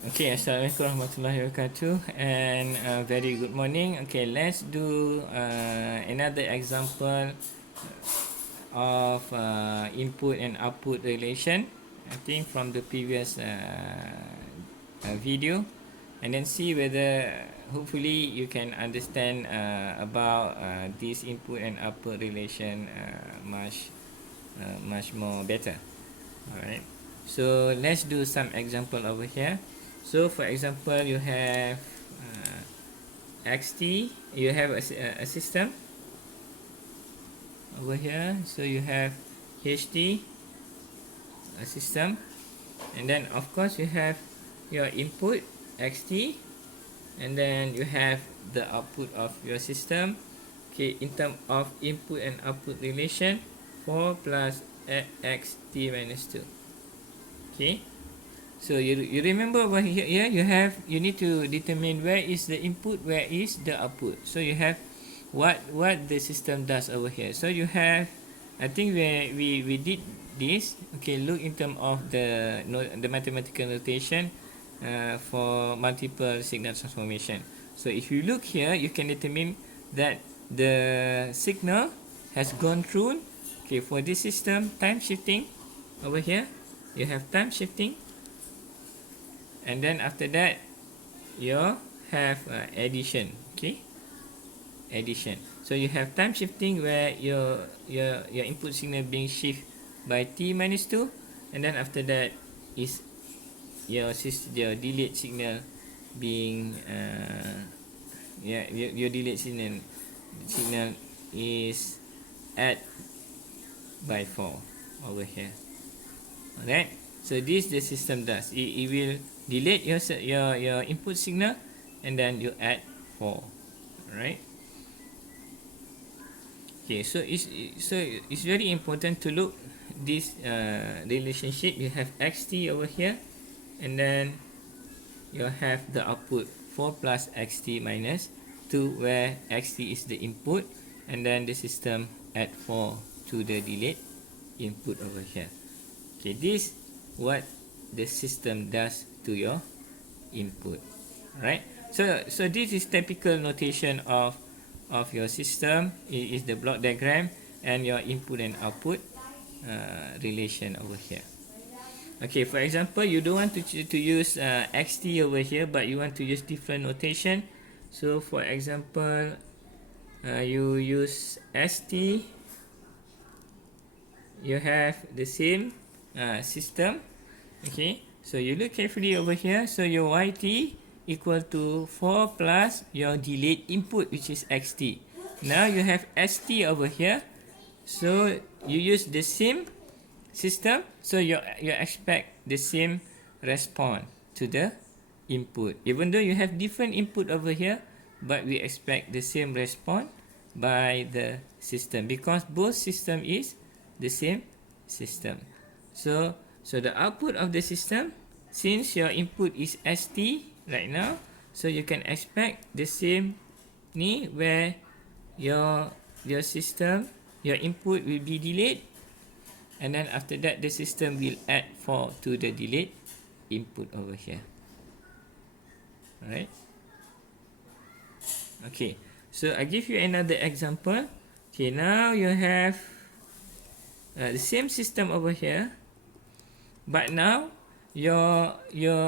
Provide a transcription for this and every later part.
Okay, Assalamualaikum warahmatullahi wabarakatuh, and very good morning. Okay, let's do another example of input and output relation. I think from the previous video, and then see whether hopefully you can understand about this input and output relation much more better. Alright, so let's do some example over here. So for example, you have xt, you have a system over here. So you have ht, a system, and then of course you have your input xt, and then you have the output of your system. Okay, in terms of input and output relation, 4 plus xt minus 2. Okay, so you remember over here, you need to determine where is the input, where is the output. So you have what the system does over here. So you have, I think we did this. Okay, look in terms of the mathematical notation for multiple signal transformation. So if you look here, you can determine that the signal has gone through, okay, for this system, time shifting. Over here you have time shifting, and then after that you have addition. Okay, addition. So you have time shifting where your input signal being shift by t minus 2, and then after that is your delayed signal being your delayed signal is add by 4 over here. Alright, so this the system does. It will delete your input signal, and then you add 4. Alright. Okay, so it's very important to look this relationship. You have xt over here, and then you have the output 4 plus xt minus 2, where xt is the input, and then the system add 4 to the delayed input over here. Okay, this what the system does to your input. Right, so this is typical notation of your system. It is the block diagram and your input and output relation over here. Okay, for example, you don't want to use xt over here, but you want to use different notation. So for example, you use st, you have the same system. Okay, so you look carefully over here. So your yt equal to 4 plus your delayed input, which is xt. Now you have st over here, so you use the same system, so you expect the same response to the input, even though you have different input over here, but we expect the same response by the system because both system is the same system. So the output of the system, since your input is st right now, so you can expect the same ni, where your system, your input will be delayed, and then after that the system will add 4 to the delayed input over here. Alright. Okay, so I give you another example. Okay, now you have the same system over here, but now your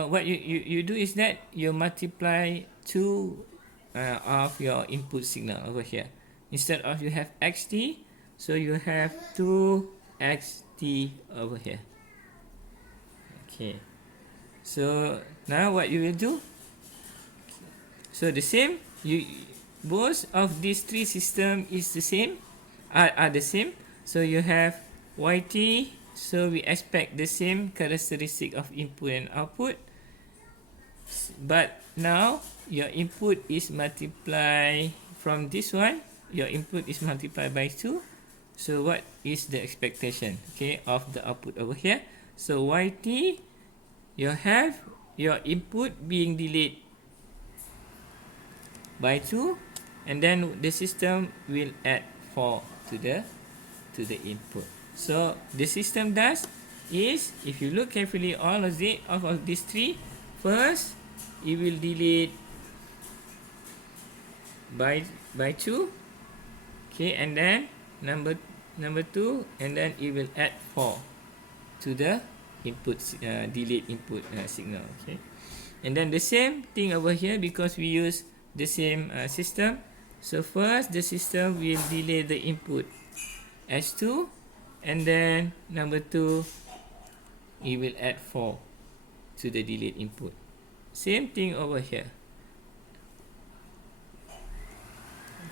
what you do is that you multiply 2 of your input signal over here. Instead of you have xt, so you have 2 xt over here. Okay, so now what you will do, so the same, you both of these 3 system is the same, are the same. So you have yt, so we expect the same characteristic of input and output, but now your input is multiplied from this one, your input is multiplied by 2. So what is the expectation, okay, of the output over here? So yt, you have your input being delayed by 2, and then the system will add 4 to the input. So the system does is, if you look carefully, all of these 3, first it will delete by 2, okay, and then number 2, and then it will add 4 to the input delete input signal, okay. And then the same thing over here, because we use the same system. So first the system will delay the input S2, and then number 2 it will add 4 to the delayed input. Same thing over here.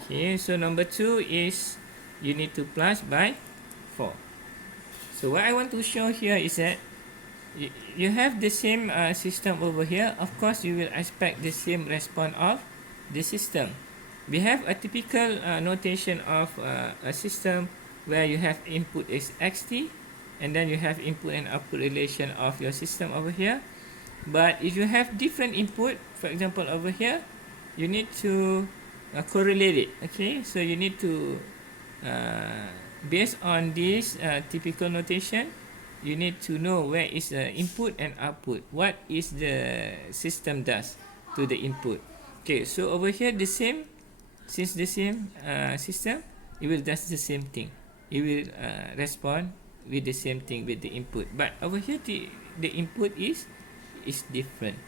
Okay, so number 2 is you need to plus by 4. So what I want to show here is that you have the same system over here. Of course, you will expect the same response of the system. We have a typical notation of a system where you have input is xt, and then you have input and output relation of your system over here. But if you have different input, for example over here, you need to correlate it, okay. So you need to based on this typical notation, you need to know where is the input and output, what is the system does to the input. Okay, so over here the same, since the same system, it will does the same thing. It will respond with the same thing with the input, but over here the input is different,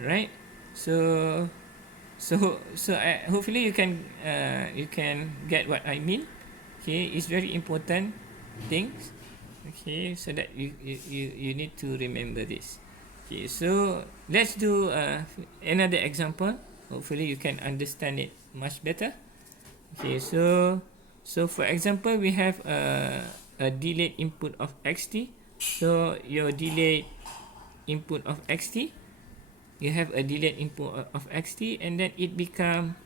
right? So hopefully you can get what I mean. Okay, it's very important things. Okay, so that you need to remember this. Okay, so let's do another example. Hopefully you can understand it much better. Okay, so for example, we have a delayed input of xt. So your delayed input of xt, you have a delayed input of xt, and then it become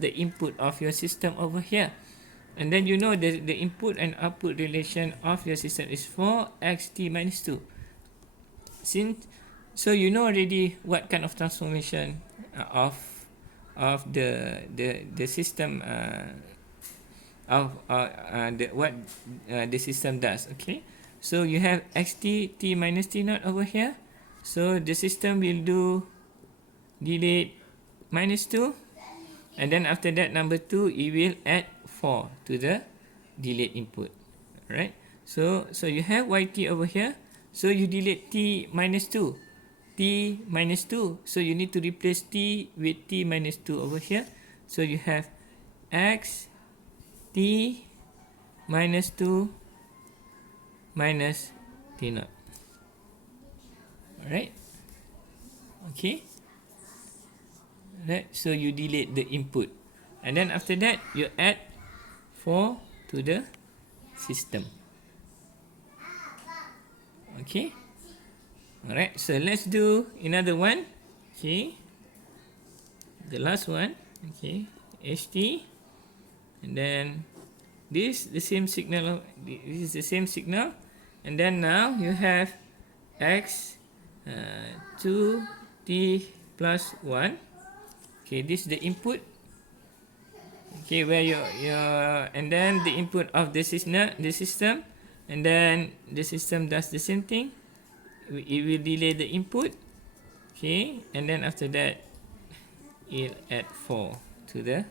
the input of your system over here. And then you know the input and output relation of your system is 4xt minus 2. So you know already what kind of transformation of the system the system does, okay. So you have xt t minus t naught over here. So the system will do delete minus 2, and then after that number 2 it will add 4 to the delayed input. Alright, so you have yt over here. So you delete t minus 2, so you need to replace t with t minus 2 over here. So you have x t minus 2 minus t naught. Alright, okay. Right, so you delete the input, and then after that you add 4 to the system. Okay. Alright, so let's do another one. Okay, the last one. Okay, ht, and then this the same signal. This is the same signal, and then now you have x 2t plus 1. Okay, this is the input. Okay, where your and then the input of the system, and then the system does the same thing. It will delay the input. Okay, and then after that it add 4 to the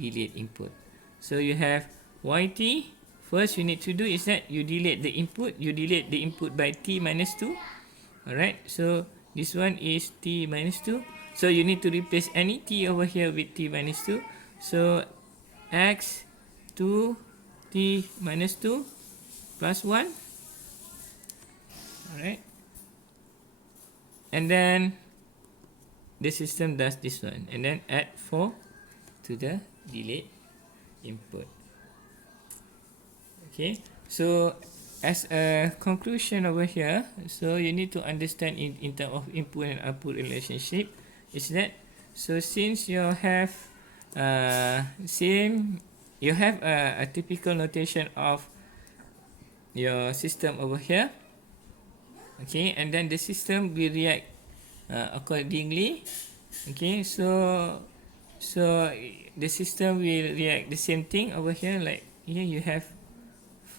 delayed input. So you have yt. First you need to do is that you delete the input. You delete the input by t minus 2. Alright, so this one is t minus 2. So you need to replace any t over here with t minus 2. So x 2 t minus 2 plus 1. Alright, and then the system does this one, and then add 4 to the delayed input. Okay, so as a conclusion over here, so you need to understand in terms of input and output relationship is that, so since you have a typical notation of your system over here, okay, and then the system will react accordingly. Okay, so the system will react the same thing over here. Like here you have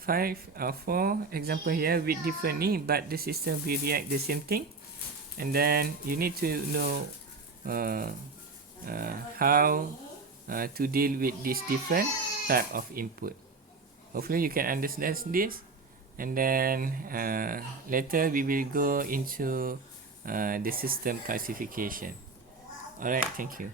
4 example here with differently, but the system will react the same thing. And then you need to know how to deal with this different type of input. Hopefully you can understand this, and then later we will go into the system classification. Alright, thank you.